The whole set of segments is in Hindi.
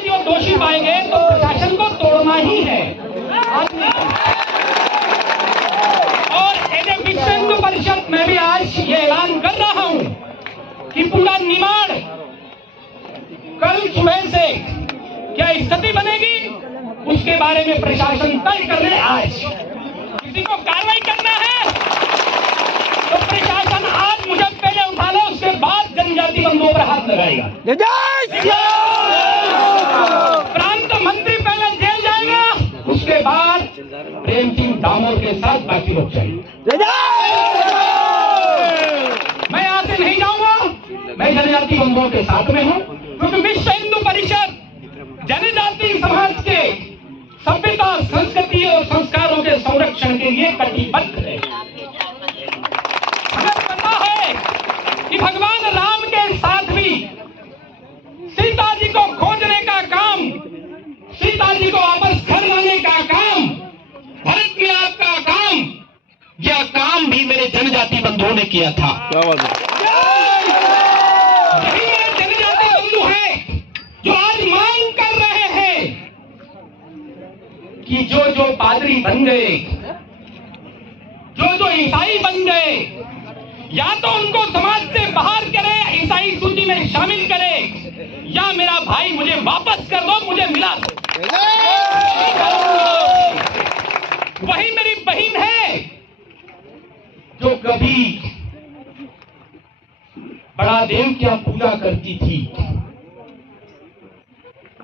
जो दोषी पाएंगे तो प्रशासन को तोड़ना ही है। और विश्व हिंदू परिषद में भी आज ये ऐलान कर रहा हूं कि पूरा निमाड़ कल सुबह से क्या स्थिति बनेगी उसके बारे में प्रशासन तय कर ले। आज किसी को कार्रवाई करना है तो प्रशासन आज मुझे पहले उठा लो, उसके बाद जनजाति बंधुओं पर हाथ लगाएगा। प्रांत मंत्री पहले जेल जाएगा, उसके बाद प्रेम सिंह दामोर के साथ बाकी लोग जाएंगे। मैं यहां से नहीं जाऊंगा, मैं जनजाति बंधुओं के साथ में हूं, क्योंकि विश्व हिंदू परिषद जनजाति समाज के सभ्यता, संस्कृति और संस्कारों के संरक्षण के लिए कटिबद्ध है। हमें पता है कि भगवान राम के साथ भी सीता जी को खोजने का काम, सीता जी को वापस घर लाने का काम, भरत मिलाप का काम, यह काम भी मेरे जनजाति बंधुओं ने किया था। यही मेरे जनजाति बंधु हैं जो आज मांग कर रहे हैं कि जो पादरी बन गए, जो ईसाई बन गए, या तो उनको समाज से बाहर करे, ईसाई सूची में शामिल करे, या मेरा भाई मुझे वापस कर दो, मुझे मिला दो। वही मेरी बहन है जो कभी बड़ा देव की पूजा करती थी,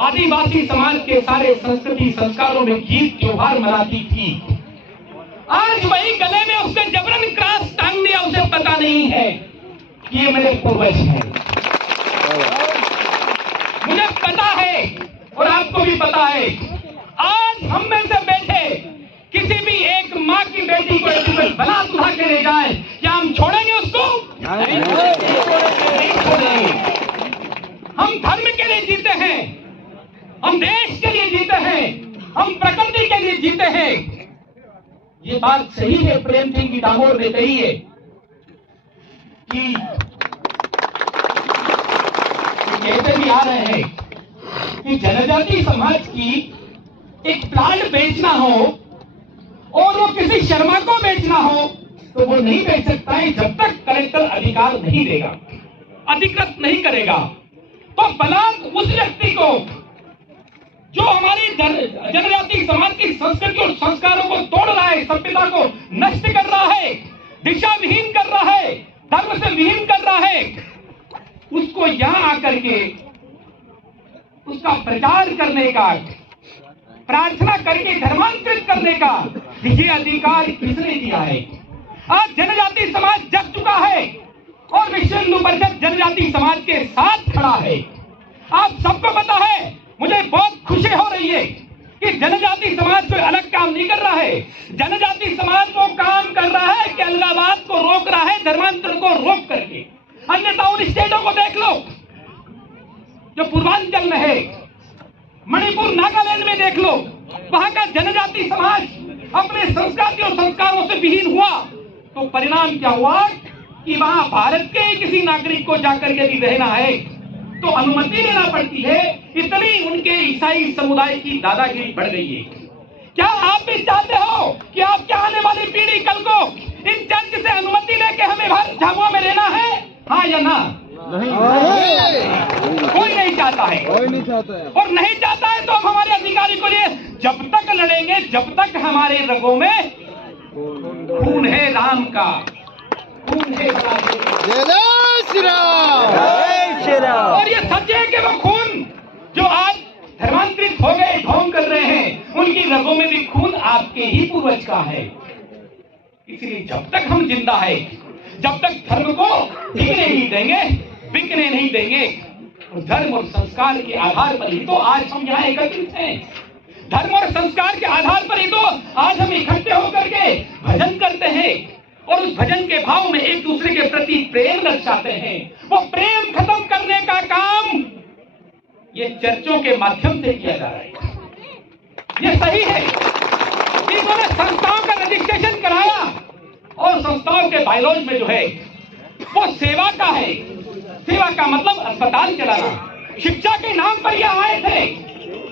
आदिवासी समाज के सारे संस्कृति संस्कारों में गीत त्योहार मनाती थी। आज वही गले में उसने जबरन क्रॉस टांग दिया, उसे पता नहीं है कि ये मेरे पूर्वज हैं। मुझे पता है और आपको भी पता है, आज हम में से बैठे किसी भी एक माँ की बेटी को एक बना सुधा के ले जाए, क्या हम छोड़ेंगे उसको? नहीं छोड़ेंगे। हम धर्म के लिए जीते हैं, हम देश के लिए जीते हैं, हम प्रकृति के लिए जीते हैं। ये बात सही है, प्रेम सिंह की दामोर ने कही है कि कहते भी आ रहे हैं कि जनजाति समाज की एक प्लाट बेचना हो और वो किसी शर्मा को बेचना हो तो वो नहीं बेच सकता है जब तक कलेक्टर अधिकार नहीं देगा, अधिकृत नहीं करेगा। तो बलात् उस व्यक्ति को जो हमारी जनजाति समाज की संस्कृति और संस्कारों को तोड़ रहा है, सभ्यता को नष्ट कर रहा है, दिशा विहीन कर रहा है, धर्म से विहीन कर रहा है, उसको यहां आकर के उसका प्रचार करने का, प्रार्थना करके धर्मांतरित करने का ये अधिकार किसने दिया है? आज जनजाति समाज जग चुका है और विश्व हिंदू परिषद जनजाति समाज के साथ खड़ा है। आप सबको पता है, मुझे बहुत खुशी हो रही है कि जनजाति समाज कोई अलग काम नहीं कर रहा है। जनजाति समाज वो काम कर रहा है कि अलगाववाद को रोक रहा है, धर्मांतरण को रोक करके। अन्यथा उन स्टेटों को देख लो जो पूर्वांचल में है, मणिपुर, नागालैंड में देख लो, वहां का जनजाति समाज अपने संस्कृति और संस्कारों से विहीन हुआ तो परिणाम क्या हुआ कि वहां भारत के किसी नागरिक को जाकर के भी रहना है तो अनुमति लेना पड़ती है। इतनी उनके ईसाई समुदाय की दादागिरी बढ़ गई है। क्या आप भी चाहते हो कि आपके आने वाली पीढ़ी कल को इन चर्च से अनुमति लेके हमें झामुआ में रहना है? हाँ या ना? नहीं। कोई नहीं चाहता है, कोई नहीं चाहता है। और नहीं चाहता है तो हम हमारे अधिकारी को लिए जब तक लड़ेंगे, जब तक हमारे रगों में खून है राम का, खून है श्री राम। और ये सच है कि वो खून जो आज धर्मांतरित हो गए, ढोंग कर रहे हैं, उनकी रगों में भी खून आपके ही पूर्वज का है। इसलिए जब तक हम जिंदा है, जब तक धर्म को बिकने नहीं देंगे, बिकने नहीं देंगे, और धर्म और संस्कार के आधार पर ही तो आज हम यहाँ एकत्रित हैं। धर्म और संस्कार के आधार पर ही तो आज हम इकट्ठे होकर के भजन करते हैं और उस भजन के भाव में एक दूसरे के प्रति प्रेम दर्शाते हैं। वो प्रेम खत्म करने का काम ये चर्चों के माध्यम से किया जा रहा है। ये सही है, इन्होंने संस्थाओं का रजिस्ट्रेशन कराया और संस्थाओं के बायलॉज में जो है वो सेवा का है। सेवा का मतलब अस्पताल चलाना। शिक्षा के नाम पर ये आए थे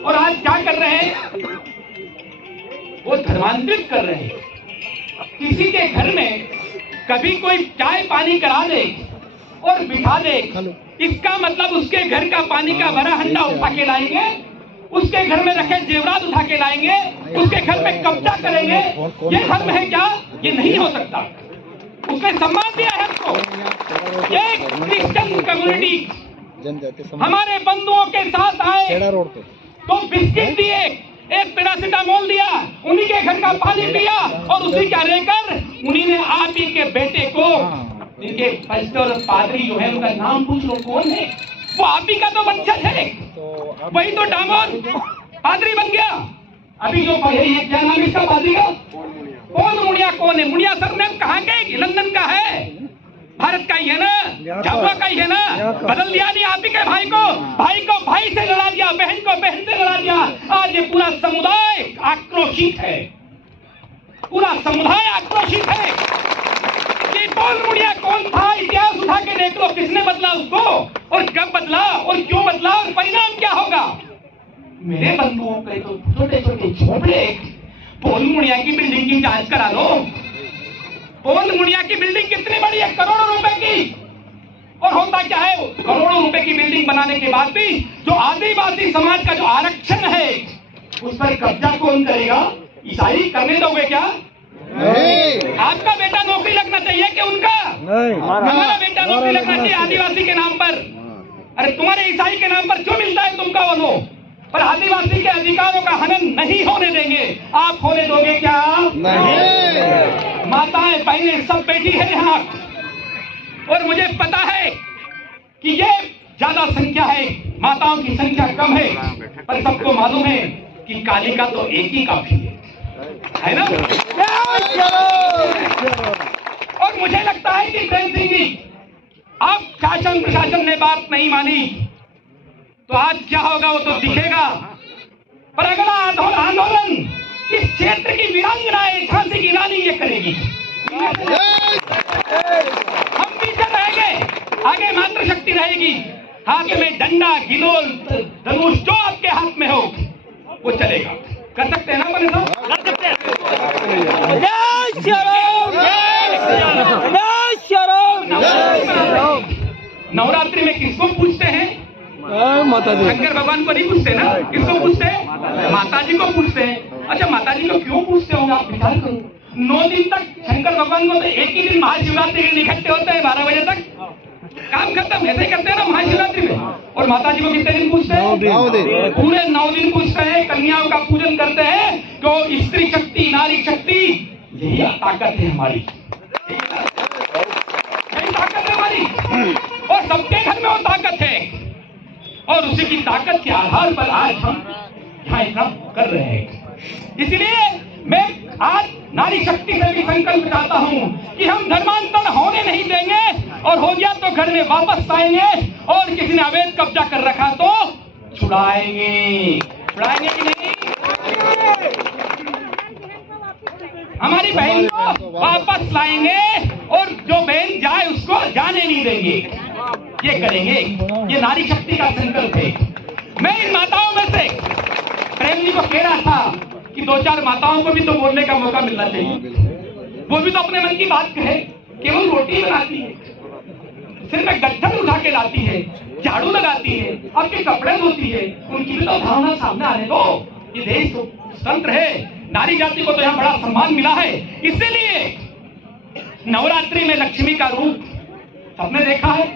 और आज क्या कर रहे हैं? वो धर्मांतरित कर रहे हैं। किसी के घर में कभी कोई चाय पानी करा दे और बिठा दे, इसका मतलब उसके घर का पानी का भरा हंडा उठा के लाएंगे, उसके घर में रखे जेवरात उठा के लाएंगे, उसके घर में कब्जा करेंगे। ये धर्म है क्या? ये नहीं हो सकता। उसने सम्मान दिया है हमको। ये क्रिश्चियन कम्युनिटी हमारे बंधुओं के साथ आए तो बिस्किट दिए, एक पैरासिटामोल दिया, उन्हीं के घर का पानी पिया और उसी का लेकर उन्हीं ने आप ही के बेटे को, इनके पास्टर पादरी जो है उनका नाम पूछ लो कौन है, वो आप ही का तो बच्चा है, वही तो डामोर पादरी बन गया। अभी जो ये क्या नाम इसका पादरी का? कौन मुड़िया? कौन है मुड़िया? सरनेम कहाँ के? लंदन का है, भारत का ही है ना, झाबुआ का ही है ना। बदल दिया नहीं आप ही के भाई को भाई से लड़ा दिया, बहन को बहन से लड़ा दिया। आज ये पूरा समुदाय आक्रोशित है, पूरा समुदाय आक्रोशित है कि कौन मुड़िया कौन था। इतिहास उठा के देख लो, किसने बदला उसको और कब बदला और क्यों बदला और परिणाम क्या होगा। मेरे बंधुओं के तो छोटे छोटे झोपड़े, पोल मुड़िया की बिल्डिंग की जांच करा लो। पोल मुड़िया की बिल्डिंग कितनी बड़ी है? करोड़ों रुपए की। और होता क्या है? करोड़ों रुपए की बिल्डिंग बनाने के बाद भी जो आदिवासी समाज का जो आरक्षण है उस पर कब्जा कौन करेगा? ईसाई करने दोगे क्या? नहीं। आपका बेटा नौकरी लगना चाहिए कि उनका? नहीं। हमारा बेटा नौकरी लगना चाहिए आदिवासी के नाम पर। अरे तुम्हारे ईसाई के नाम पर क्यों मिलता है तुमका वो? पर आदिवासी के अधिकारों का हनन नहीं होने देंगे। आप होने दोगे क्या? नहीं। माताएं बहनें सब बैठी है यहाँ और मुझे पता है कि ये ज्यादा संख्या है, माताओं की संख्या कम है, पर सबको मालूम है कि कालिका तो एक ही काफी है ना। और मुझे लगता है कि प्रेम सिंह जी, अब शासन प्रशासन ने बात नहीं मानी तो आज क्या होगा वो तो दिखेगा। पर अगला आंदोलन इस क्षेत्र की वीरांगनाएं झांसी की रानी ये करेगी। हम पीछे रहेंगे, आगे मातृशक्ति रहेगी। हाथ में डंडा गिलोल धनुष जो आपके हाथ में हो वो चलेगा। कर सकते हैं ना बने साहब? कर सकते हैं। नवरात्रि में किसको पूछते हैं? माता जी। शंकर भगवान को नहीं पूछते ना, किसको पूछते हैं? माता जी को पूछते हैं। अच्छा माता जी को क्यों पूछते होंगे आप विचार करो। 9 दिन तक शंकर भगवान को तो एक ही दिन महाशिवरात्रि के दिन इकट्ठे होते हैं 12 बजे तक, काम खत्म। ऐसे ही करते हैं ना महाशिवरात्रि में। और माता जी को कितने दिन पूछते हैं? 9 दिन। पूरे 9 दिन पूछते हैं, कन्याओं का पूजन करते हैं। तो स्त्री शक्ति नारी शक्ति यही ताकत है हमारी, यही ताकत है हमारी। और सबके घर में वो ताकत है और उसी की ताकत के आधार पर आज हम यहाँ इतना कर रहे हैं। इसलिए मैं आज नारी शक्ति से भी संकल्प चाहता हूँ कि हम धर्मांतरण होने नहीं देंगे और हो गया तो घर में वापस आएंगे और किसी ने अवैध कब्जा कर रखा तो छुड़ाएंगे। छुड़ाएंगे कि नहीं? हमारी बहन को वापस लाएंगे और जो बहन जाए उसको जाने नहीं देंगे। ये करेंगे, ये नारी शक्ति का संकल्प है। मैं इन माताओं में से प्रेम जी को कह रहा था कि 2-4 माताओं को भी तो बोलने का मौका मिलना चाहिए। वो भी तो अपने मन की बात कहे। केवल रोटी बनाती है, सिर में गट्ठर उठा के लाती है, झाड़ू लगाती है, आपके कपड़े धोती है, उनकी भी तो भावना सामने आने दो। ये देश तो स्वतंत्र है, नारी जाति को तो यहाँ बड़ा सम्मान मिला है। इसीलिए नवरात्रि में लक्ष्मी का रूप सबने देखा है।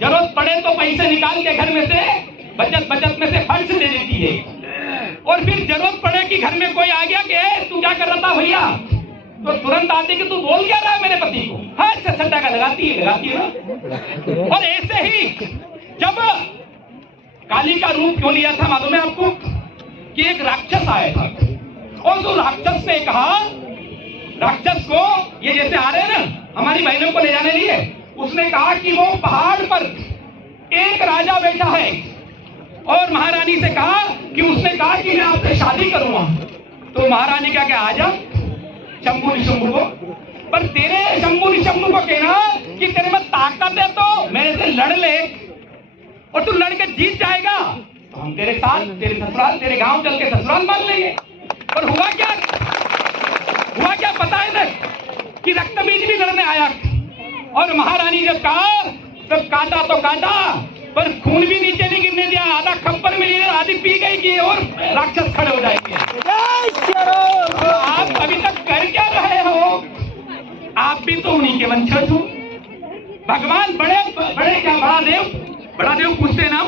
जरूरत पड़े तो पैसे निकाल के घर में से बचत में से फंड दे देती है। और फिर जरूरत पड़े कि घर में कोई आ गया कि तू क्या कर रहा था भैया, तो तुरंत आती कि तू बोल क्या रहा है मेरे पति को। हाँ सट्टा का लगाती है ना। और ऐसे ही जब काली का रूप क्यों लिया था मालूम है आपको? कि एक राक्षस आया था और तो राक्षस ने कहा, राक्षस को ये जैसे आ रहे हैं ना हमारी बहनों को ले जाने लिए, उसने कहा कि वो पहाड़ पर एक राजा बैठा है और महारानी से कहा कि उसने कहा कि मैं आपसे शादी करूंगा। तो महारानी क्या क्या आजा शंभू निशंभू को, पर तेरे शंभू निशंभू को कहना कि तेरे में ताकत है तो मेरे से लड़ ले और तू लड़ के जीत जाएगा तो हम तेरे साथ तेरे ससुराल तेरे गांव चल के ससुराल मान लेंगे। और हुआ क्या पता है सर कि रक्तबीज भी लड़ने आया और महारानी जब कहा तब काटा तो काटा पर खून भी नीचे नहीं गिरने दिया, आधा खप्पर में लीजिए आधी पी गई कि और राक्षस खड़े हो जाएंगे। तो आप अभी तक कर क्या रहे हो? आप भी तो उन्हीं के वंशज हो। भगवान बड़े बड़े क्या बड़ा देव पूछते ना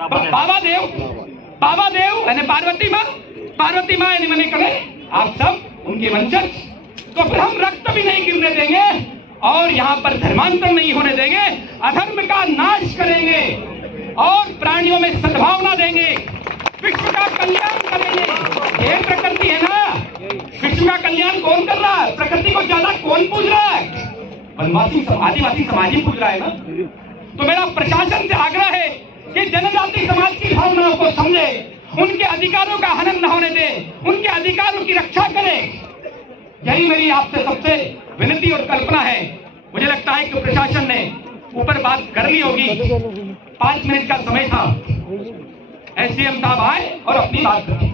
बाबा देव यानी पार्वती माँ यानी मैंने करे आप सब उनके वंशज। तो फिर हम रक्त भी नहीं गिरने देंगे और यहाँ पर धर्मांतर नहीं होने देंगे, अधर्म का नाश करेंगे और प्राणियों में सद्भावना देंगे, विश्व का कल्याण करेंगे। ये प्रकृति है ना, विश्व का कल्याण कौन कर रहा है? प्रकृति को ज्यादा कौन पूज रहा है? आदिवासी समाज ही पूज रहा है ना। तो मेरा प्रशासन से आग्रह है कि जनजाति समाज की भावनाओं को समझे, उनके अधिकारों का हनन न होने दे, उनके अधिकारों की रक्षा करे। यही मेरी आपसे सबसे विनती और कल्पना है। मुझे लगता है कि प्रशासन ने ऊपर बात करनी होगी। 5 मिनट का समय था, एसडीएम साहब आए और अपनी बात रखी।